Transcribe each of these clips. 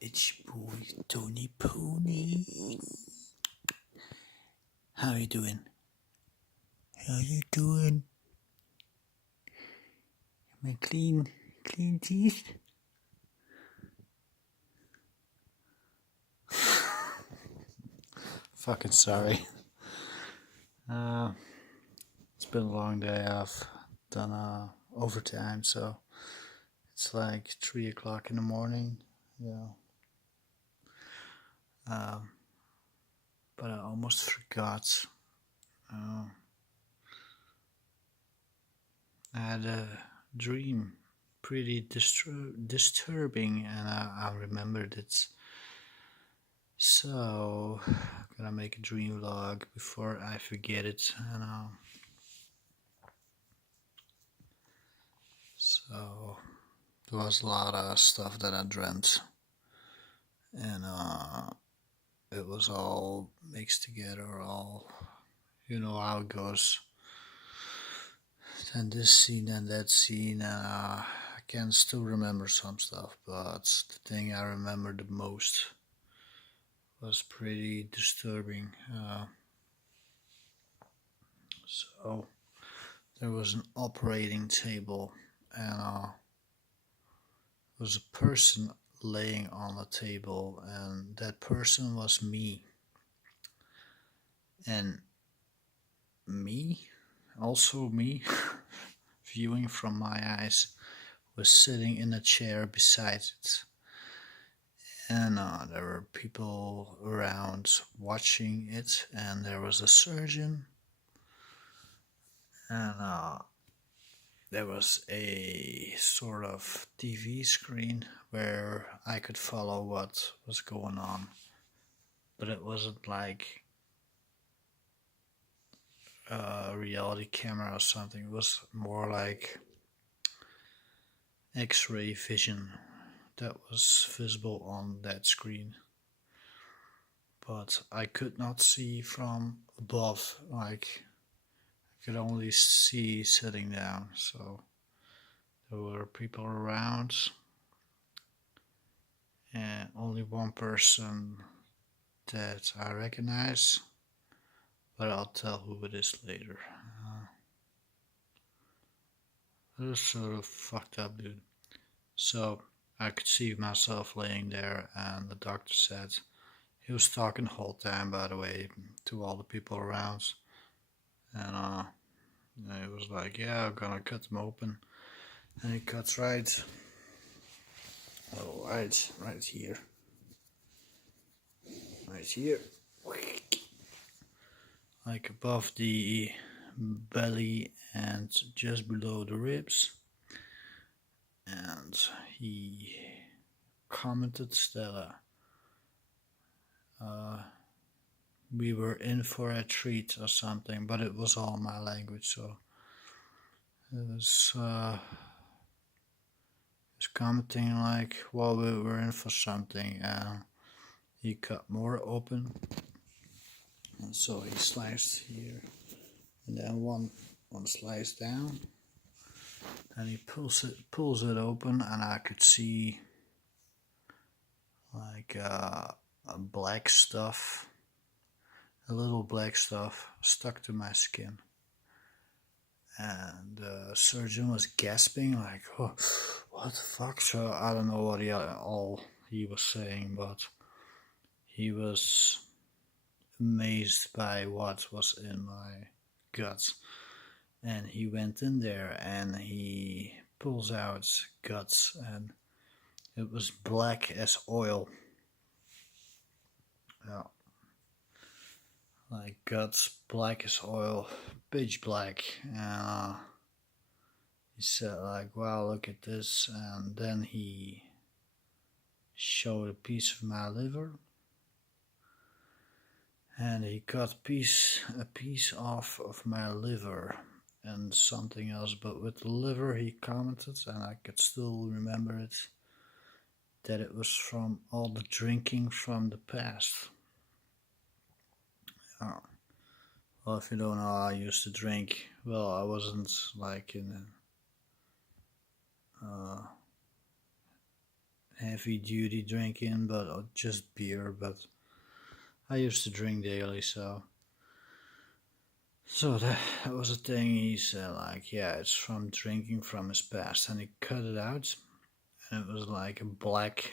It's your boy Tony Pony. How you doing? How you doing? My clean teeth? Fucking sorry. It's been a long day. I've done overtime, so it's like 3 o'clock in the morning. Yeah. But I almost forgot. I had a dream, pretty disturbing, and I remembered it. So, I'm gonna make a dream vlog before I forget it. So, there was a lot of stuff that I dreamt, and it was all mixed together, all, you know how it goes. Then this scene and that scene, and I can still remember some stuff, but the thing I remember the most was pretty disturbing. So there was an operating table, and there was a person laying on the table, and that person was me. And me, also me, viewing from my eyes, was sitting in a chair beside it. And there were people around watching it, and there was a surgeon, and there was a sort of TV screen where I could follow what was going on, but it wasn't like a reality camera or something. It was more like X-ray vision that was visible on that screen, but I could not see from above. Like, I could only see sitting down. So there were people around, and only one person that I recognize, but I'll tell who it is later. It was sort of fucked up, dude. So I could see myself laying there, and the doctor said, he was talking the whole time, by the way, to all the people around, and it was like, yeah, I'm gonna cut them open, and he cuts right here, like above the belly and just below the ribs. And he commented that we were in for a treat or something, but it was all my language, so it was commenting like, well, we were in for something, and he cut more open, and so he sliced here, and then one slice down, and he pulls it open, and I could see like a black stuff, a little black stuff stuck to my skin. And the surgeon was gasping like, oh, what the fuck? So I don't know what he was saying, but he was amazed by what was in my guts. And he went in there and he pulls out guts, and it was black as oil. Yeah. Like guts, black as oil, pitch black. And he said like, wow, look at this. And then he showed a piece of my liver, and he cut a piece off of my liver and something else, but with the liver he commented, and I could still remember it, that it was from all the drinking from the past. Well, if you don't know, I used to drink. Well, I wasn't like in heavy duty drinking, but just beer. But I used to drink daily, so that was a thing. He said like, yeah, it's from drinking from his past, and he cut it out, and it was like a black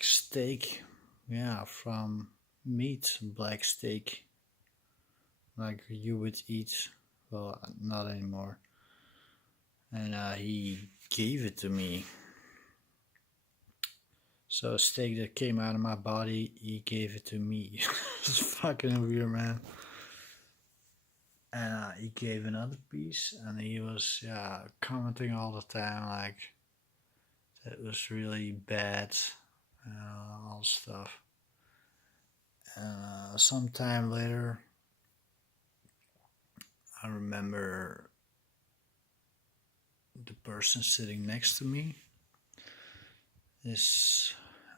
steak, yeah, from meat, black steak, like you would eat. Well, not anymore. And he gave it to me. So a steak that came out of my body, he gave it to me. It's fucking weird, man. And he gave another piece, and he was commenting all the time like that was really bad, all stuff. And sometime later, I remember the person sitting next to me is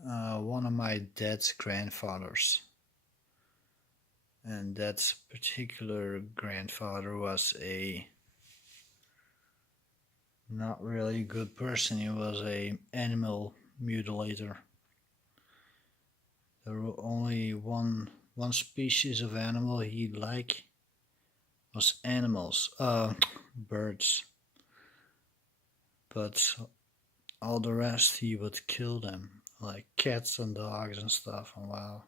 one of my dad's grandfathers. And that particular grandfather was a not really good person. He was a animal mutilator. There were only one species of animal he liked was birds. But all the rest he would kill them, like cats and dogs and stuff. And wow,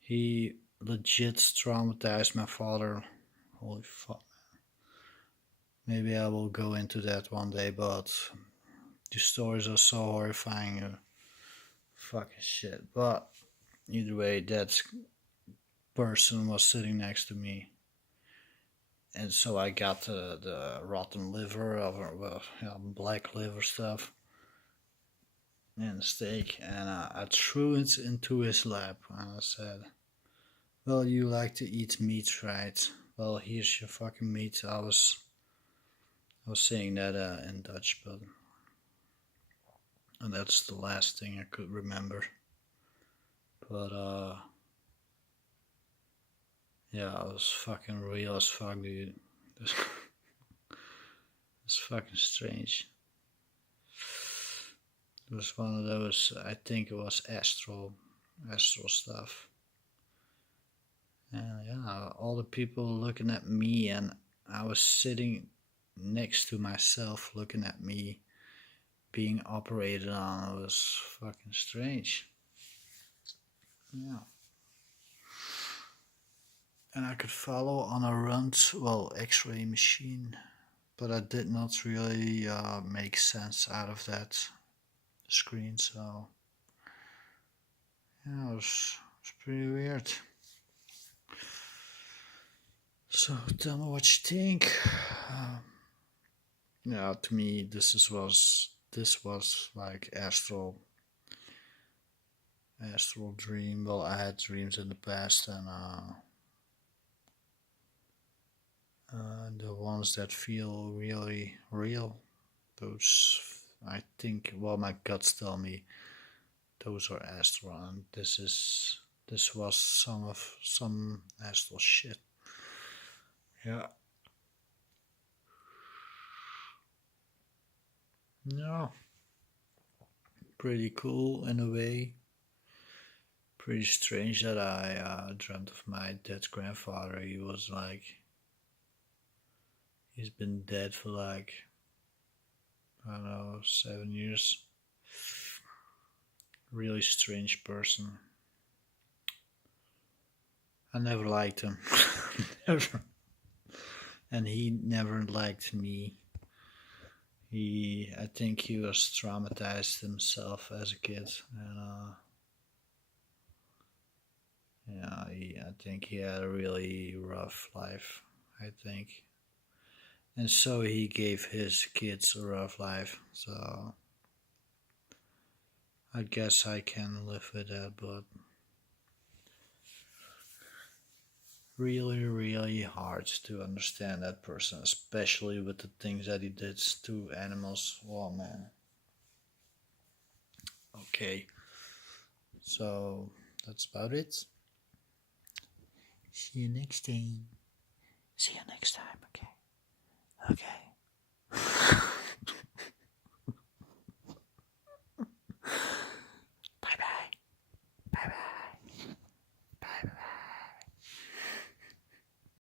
he legit traumatized my father. Holy fuck. Maybe I will go into that one day, but the stories are so horrifying. Fucking shit. But either way, that person was sitting next to me. And so I got the rotten liver, black liver stuff, and steak, and I threw it into his lap. And I said, well, you like to eat meat, right? Well, here's your fucking meat. I was saying that in Dutch, but and that's the last thing I could remember. But yeah, I was fucking real as fuck, dude. It's fucking strange. It was one of those. I think it was astral stuff. And yeah, all the people looking at me, and I was sitting next to myself looking at me being operated on. It was fucking strange. Yeah. And I could follow on a X-ray machine, but I did not really make sense out of that screen, so yeah, it was pretty weird. So tell me what you think. Yeah, to me, this was like astral dream. Well, I had dreams in the past, and the ones that feel really real, those I think. Well, my guts tell me those are astral, and this was some astral shit. Yeah. Yeah. Pretty cool in a way. Pretty strange that I dreamt of my dead grandfather. He was like, he's been dead for like, I don't know, 7 years. Really strange person. I never liked him. Never. And he never liked me. I think he was traumatized himself as a kid, and I think he had a really rough life. I think, and so he gave his kids a rough life. So I guess I can live with that, but really, really hard to understand that person, especially with the things that he did to animals. Oh man. Okay, so that's about it. See you next time. Okay. Okay.